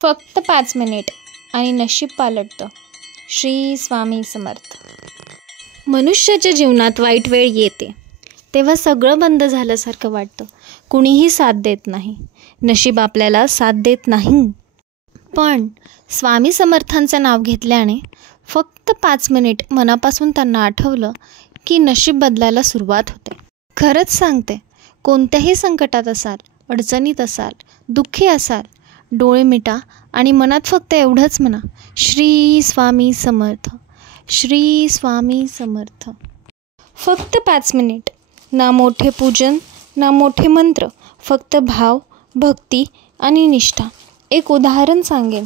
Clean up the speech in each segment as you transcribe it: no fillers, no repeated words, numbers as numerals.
फक्त 5 मिनिट आणि नशीब पालटतं. श्री स्वामी समर्थ. मनुष्याच्या जीवनात वाईट वेळ येते तेव्हा सगळं बंद झाल्यासारखं वाटतं. कुणीही साथ देत नाही, नशीब आपल्याला साथ देत नाही. पण स्वामी समर्थांचं नाव घेतल्याने फक्त 5 मिनिट मनापासून त्यांना आठवलं की नशीब बदलायला सुरुवात होते. खरंच सांगते, कोणत्याही संकटात असाल, अडचणीत असाल, दुःखी असाल, डोळे मिटा आणि मनात फक्त एवढंच म्हणा, श्री स्वामी समर्थ, श्री स्वामी समर्थ. फक्त 5 मिनिट. ना मोठे पूजन, ना मोठे मंत्र, फक्त भाव, भक्ती आणि निष्ठा. एक उदाहरण सांगेन.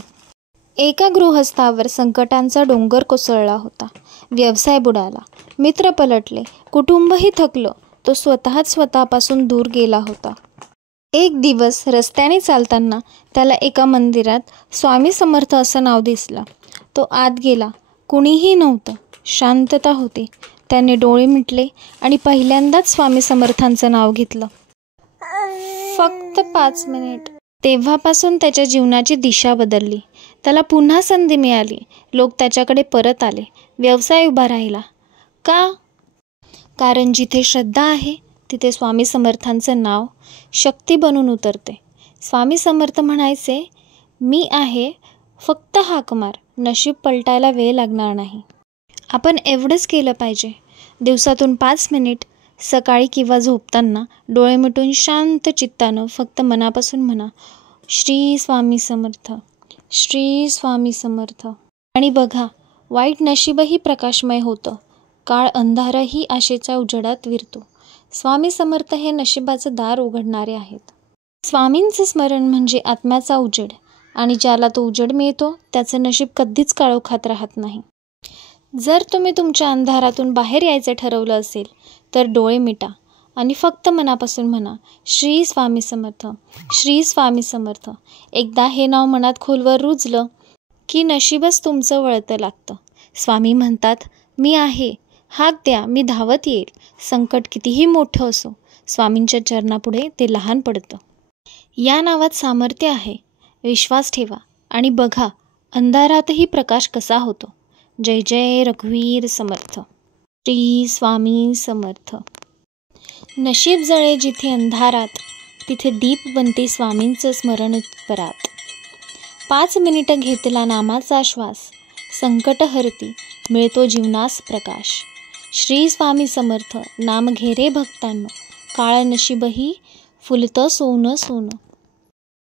एका गृहस्थावर संकटांचा डोंगर कोसळला होता. व्यवसाय बुडाला, मित्र पलटले, कुटुंबही थकलं. तो स्वतःपासून दूर गेला होता. एक दिवस रस्त्याने चालताना त्याला एका मंदिरात स्वामी समर्थ असं नाव दिसलं. तो आत गेला. कुणीही नव्हतं, शांतता होती. त्याने डोळे मिटले आणि पहिल्यांदाच स्वामी समर्थांचं नाव घेतलं. फक्त 5 मिनिट. तेव्हापासून त्याच्या जीवनाची दिशा बदलली. त्याला पुन्हा संधी मिळाली. लोक त्याच्याकडे परत आले. व्यवसाय उभा राहिला. का? कारण जिथे श्रद्धा आहे तिथे स्वामी समर्थांचं नाव शक्ती बनून उतरते. स्वामी समर्थ म्हणायचे, मी आहे, फक्त हाक मार, नशीब पलटायला वेळ लागणार नाही. आपण एवढंच केलं पाहिजे. दिवसातून 5 मिनिट, सकाळी किंवा झोपताना डोळे मिटून शांत चित्तानं फक्त मनापासून म्हणा, श्री स्वामी समर्थ, श्री स्वामी समर्थ. आणि बघा, वाईट नशीबही प्रकाशमय होतं. काळ अंधारही आशेच्या उजेडात विरतो. स्वामी समर्थ हे नशिबाचं दार उघडणारे आहेत. स्वामींचे स्मरण म्हणजे आत्म्याचा उजेड, आणि ज्याला तो उजेड मिळतो त्याचं नशीब कधीच काळोखात राहत नाही. जर तुम्ही तुमच्या अंधारातून बाहेर यायचं ठरवलं असेल तर डोळे मिटा आणि फक्त मनापासून म्हणा, श्री स्वामी समर्थ, श्री स्वामी समर्थ. एकदा हे नाव मनात खोलवर रुजलं की नशीबच तुमचं वळतं लागतं. स्वामी म्हणतात, मी आहे, हाक द्या, मी धावत येईल. संकट कितीही मोठं असो, स्वामींच्या चरणापुढे ते लहान पडतं. या नावात सामर्थ्य आहे. विश्वास ठेवा आणि बघा अंधारातही प्रकाश कसा होतो. जय जय रघुवीर समर्थ. श्री स्वामी समर्थ. नशीब जळे जिथे अंधारात, तिथे दीप बनते स्वामींचं स्मरण परात. 5 मिनिटं घेतला नामाचा श्वास, संकट हरती, मिळतो जीवनास प्रकाश. श्री स्वामी समर्थ नाम घे रे भक्तांनो, काळ नशीबही फुलतं सोनं सोनं.